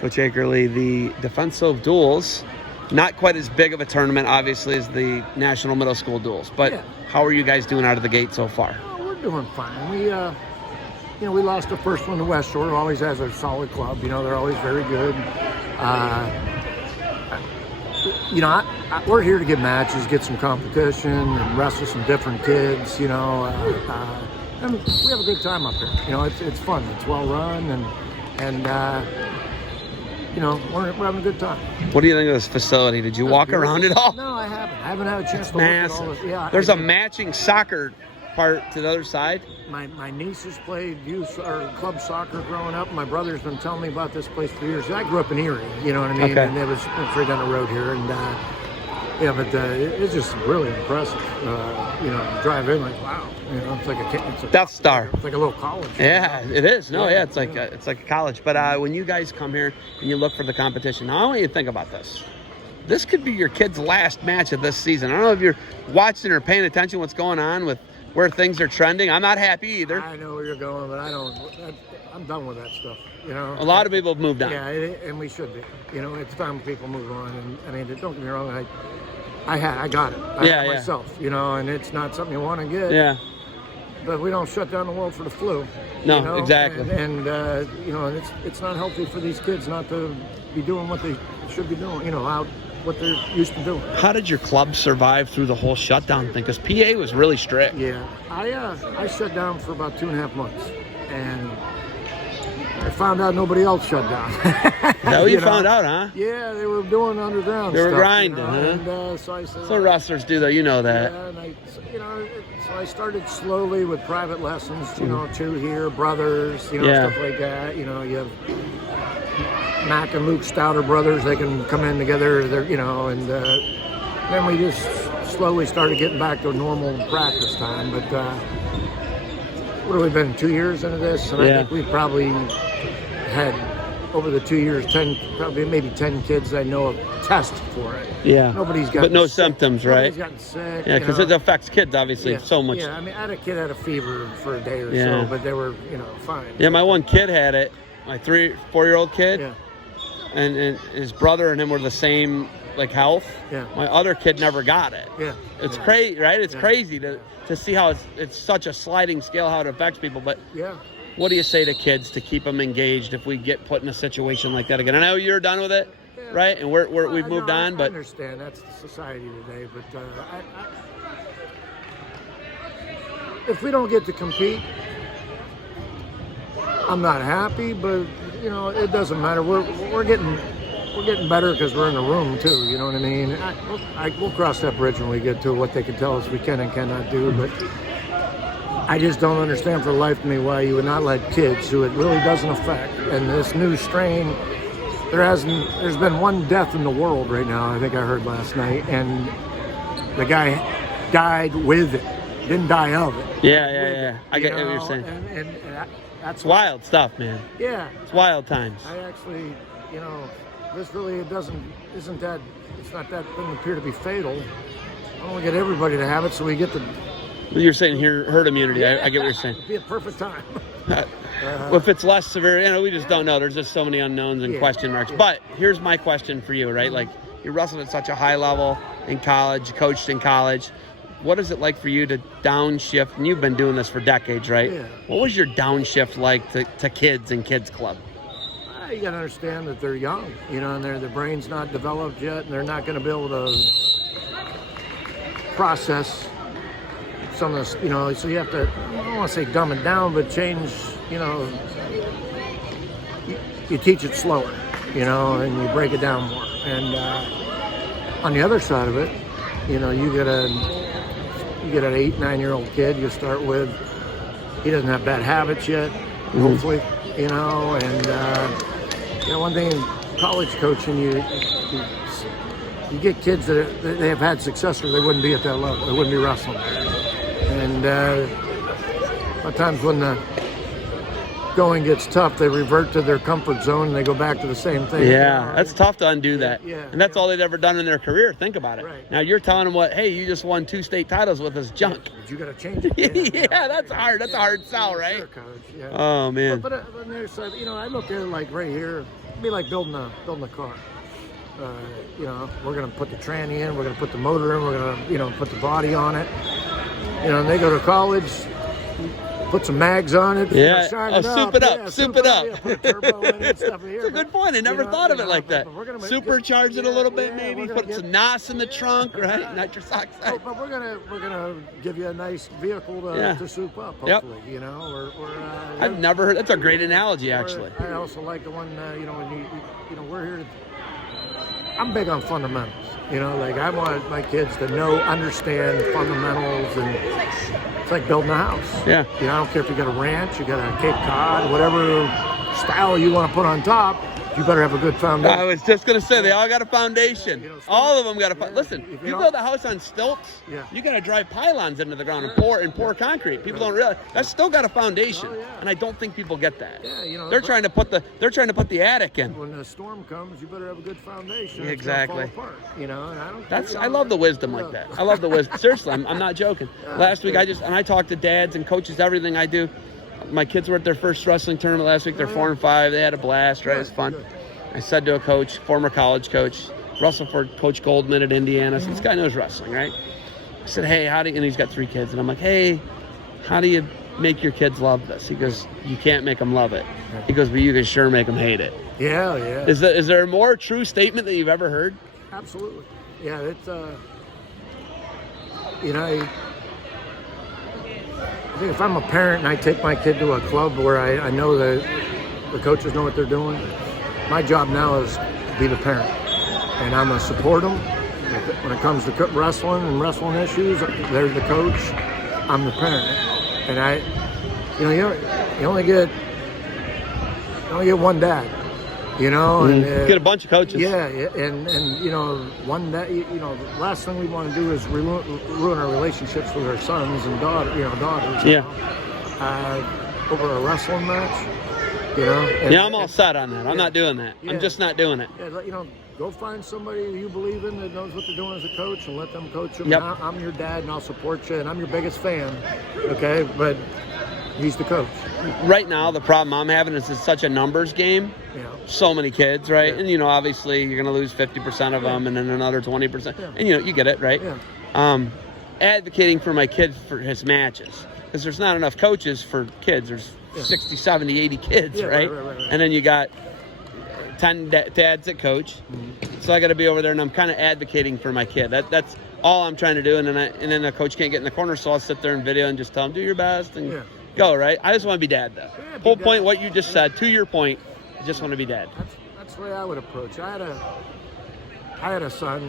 Coach Akerly, the defensive duels, not quite as big of a tournament, obviously, as the National Middle School duels. But how are you guys doing out of the gate so far? Oh, we're doing fine. We lost the first one to West Shore, who always has a solid club. They're always very good. We're here to get matches, get some competition, and wrestle some different kids. And we have a good time up here. It's fun. It's well run, and we're having a good time. What do you think of this facility? Did you walk around it all? No, I haven't. I haven't had a chance to massive. look at all this. Yeah, there's a matching soccer part to the other side. My nieces played youth or club soccer growing up. My brother's been telling me about this place for years. I grew up in Erie, you know what I mean? Okay. And it was right down the road here. And it's just really impressive. Drive in like, wow. It's like it's a Death Star. It's like a little college. Yeah, it is. No, it's like a college. But when you guys come here and you look for the competition, now I want you to think about this. This could be your kid's last match of this season. I don't know if you're watching or paying attention to what's going on with where things are trending. I'm not happy either. I know where you're going, but I'm done with that stuff. A lot of people have moved on. Yeah, and we should be. It's time people move on. And don't get me wrong. I got it. I got it myself. And it's not something you want to get. Yeah. But we don't shut down the world for the flu. No, exactly. And it's not healthy for these kids not to be doing what they should be doing. Out what they're used to doing. How did your club survive through the whole shutdown thing? Because PA was really strict. Yeah, I shut down for about 2.5 months, and I found out nobody else shut down. No, you found out, huh? Yeah, they were doing underground. They were stuff, grinding, huh? And so I said, so wrestlers do that, that. Yeah, and so I started slowly with private lessons. Two here, brothers, stuff like that. You have Mac and Luke Stouter brothers. They can come in together. And then we just slowly started getting back to normal practice time. But what have we been 2 years into this? And I think we probably had over the 2 years, maybe 10 kids I know have tested for it. Yeah. Nobody's got. But no symptoms, right? Nobody's gotten sick. Yeah, because it affects kids obviously so much. Yeah, I mean, I had a kid had a fever for a day or so, but they were fine. Yeah, my one kid had it. My 3-4-year-old kid. Yeah. And his brother and him were the same health. Yeah. My other kid never got it. Yeah. It's crazy, right? It's crazy to see how it's such a sliding scale how it affects people. But what do you say to kids to keep them engaged if we get put in a situation like that again? I know you're done with it, right? And we've moved on. But I understand that's the society today. But if we don't get to compete, I'm not happy. But it doesn't matter. We're getting better because we're in the room too. You know what I mean? We'll cross that bridge when we get to what they can tell us we can and cannot do. But I just don't understand for the life of me why you would not let kids who it really doesn't affect. And this new strain, there's been one death in the world right now. I think I heard last night, and the guy died with it, didn't die of it. Yeah. I get what you're saying. And that's wild stuff, man. Yeah, it's wild times. I actually, this really it's not that doesn't appear to be fatal. I want to get everybody to have it so we get the. You're saying herd immunity. I get what you're saying. It'd be a perfect time. Well, if it's less severe, we just don't know. There's just so many unknowns and question marks. But here's my question for you, right? You wrestled at such a high level in college, coached in college. What is it like for you to downshift? And you've been doing this for decades, right? Yeah. What was your downshift like to kids and kids club? You got to understand that they're young, and their brain's not developed yet, and they're not going to be able to process some of this, so you have to, I don't want to say dumb it down, but change, you teach it slower, and you break it down more. And on the other side of it, you get an 8-9-year-old kid you start with, he doesn't have bad habits yet, hopefully, and one thing in college coaching, you get kids that they have had success or they wouldn't be at that level, they wouldn't be wrestling. And a lot of times when the going gets tough, they revert to their comfort zone and they go back to the same thing. Yeah, that's tough to undo that. Yeah, and that's all they've ever done in their career. Think about it. Right. Now you're telling them you just won 2 state titles with this junk. But you got to change it. Yeah, that's hard. That's a hard sell, right? Sure, coach. Yeah. Oh, man. But on the other side, I look at it like right here, It'd be like building a car. You know, we're going to put the tranny in, we're going to put the motor in, we're going to, you know, put the body on it. You know, and they go to college, put some mags on it. Yeah, you know, shine it soup it up, yeah, soup it up. Yeah, put a turbo in it and stuff here. It's a good point. I never thought of it like that. Supercharge it a little bit, maybe. Put some NOS in the trunk, right? Nitrous oxide. But we're gonna give you a nice vehicle to soup up, hopefully. You know, I've never heard. That's a great analogy, actually. I also like the one, you know, when you know, we're here. I'm big on fundamentals. You know, like I want my kids to understand fundamentals, and it's like building a house. Yeah. You know, I don't care if you got a ranch, you got a Cape Cod, whatever style you want to put on top, you better have a good foundation. I was just going to say, they all got a foundation. All of them got a listen, if you build a house on stilts, you got to drive pylons into the ground and pour concrete. People don't realize that's still got a foundation. And I don't think people get that. Yeah, you know, they're trying to put the attic in. When the storm comes, you better have a good foundation. Exactly. It's gonna fall apart, you know, and I love the wisdom like that. I love the wisdom. Seriously, I'm not joking. Last week I talked to dads and coaches, everything I do. My kids were at their first wrestling tournament last week. They're 4 and 5. They had a blast, right? It was fun. I said to a coach, former college coach, wrestled for Coach Goldman at Indiana. So this guy knows wrestling, right? I said, hey, and he's got 3 kids. And I'm like, hey, how do you make your kids love this? He goes, you can't make them love it. He goes, but you can sure make them hate it. Yeah. Is there a more true statement that you've ever heard? Absolutely. Yeah, it's, you know, I think if I'm a parent and I take my kid to a club where I know that the coaches know what they're doing, my job now is to be the parent. And I'm going to support them. When it comes to wrestling and wrestling issues, there's the coach, I'm the parent. And you only get one dad, you know. And you get a bunch of coaches. Yeah, and you know, one dad, you know, the last thing we want to do is ruin our relationships with our sons and daughters. Yeah. Over a wrestling match. You know, I'm all set on that. I'm not doing that. I'm just not doing it. Yeah, you know, go find somebody you believe in that knows what they're doing as a coach, and let them coach them. Yep. I'm your dad, and I'll support you, and I'm your biggest fan. Okay, but he's the coach. Right now, the problem I'm having is it's such a numbers game. Yeah. So many kids, right? Yeah. And you know, obviously, you're going to lose 50% of them, and then another 20%. Yeah. And you know, you get it, right? Yeah. Advocating for my kids for his matches, because there's not enough coaches for kids. There's 60, 70, 80 kids, right? Right. And then you got 10 dads that coach. Mm-hmm. So I got to be over there, and I'm kind of advocating for my kid. That's all I'm trying to do. And then the coach can't get in the corner, so I'll sit there and video and just tell him, do your best and go, right? I just want to be dad, though. Yeah, whole point, what you just said, to your point, I just want to be dad. That's the way I would approach. I had a son,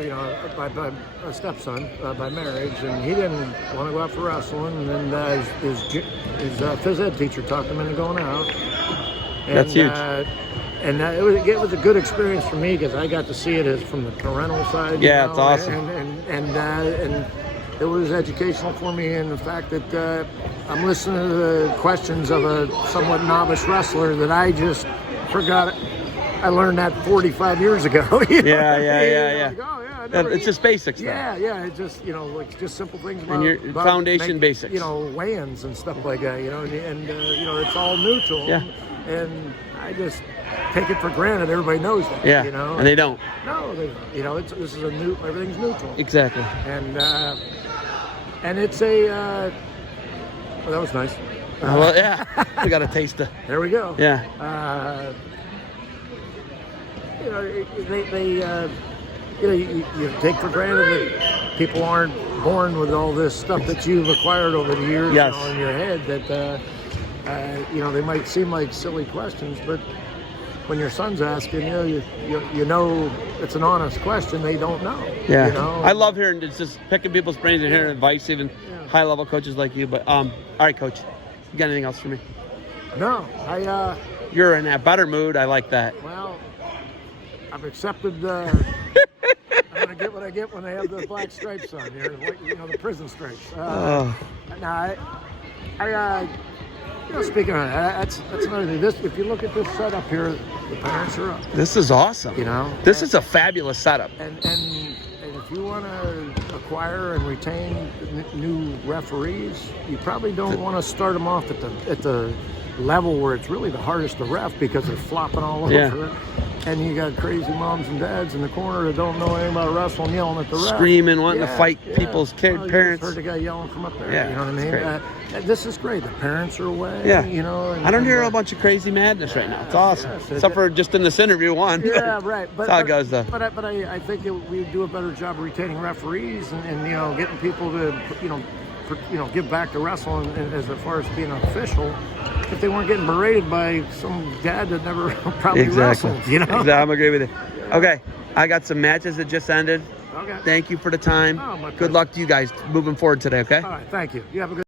you know, a stepson by marriage, and he didn't want to go out for wrestling. And then his phys ed teacher talked him into going out. And, that's huge. And it was a good experience for me because I got to see it as from the parental side. Yeah, it's awesome. And it was educational for me in the fact that I'm listening to the questions of a somewhat novice wrestler that I just forgot. I learned that 45 years ago. You know? Yeah. Like, oh, yeah, it's just basics. Yeah. It's just, you know, like just simple things about, and your foundation basics. You know, weigh-ins and stuff like that. You know, and you know, it's all new to them. Yeah. And I just take it for granted. Everybody knows that. Yeah. You know, and they don't. No, you know, this is everything's new to them. Exactly. And it's a. Well, that was nice. Well, yeah. We got a taste of. There we go. Yeah. You know, they you know, you take for granted that people aren't born with all this stuff that you've acquired over the years, yes. You know, in your head. That you know, they might seem like silly questions, but when your son's asking you know it's an honest question. They don't know. Yeah. You know? I love hearing just picking people's brains and hearing advice, even high level coaches like you. But all right, Coach, you got anything else for me? No, You're in that better mood. I like that. Well, I've accepted. I'm gonna get what I get when they have the black stripes on. You know, the prison stripes. Now, you know, speaking of that, that's another thing. If you look at this setup here, the parents are up. This is awesome. You know, this is a fabulous setup. And if you want to acquire and retain new referees, you probably don't want to start them off at the level where it's really the hardest to ref because they're flopping all over. And you got crazy moms and dads in the corner that don't know anything about wrestling yelling at the ref. Screaming, wanting to fight people's Well, parents. You just heard the guy yelling from up there. Yeah, You know what I mean? it's This is great. The parents are away. Yeah. You know. I don't hear a bunch of crazy madness right now. It's awesome. Yes, Except for just in this interview one. Yeah, right. But, That's how it goes, though. But I think we do a better job of retaining referees and you know, getting people to, give back to wrestling as far as being an official. If they weren't getting berated by some dad that never probably wrestled, you know? Exactly. I'm agree with you. Okay, I got some matches that just ended. Okay. Thank you for the time. Oh, my Good pleasure. luck to you guys moving forward today, okay? All right, thank you. You have a good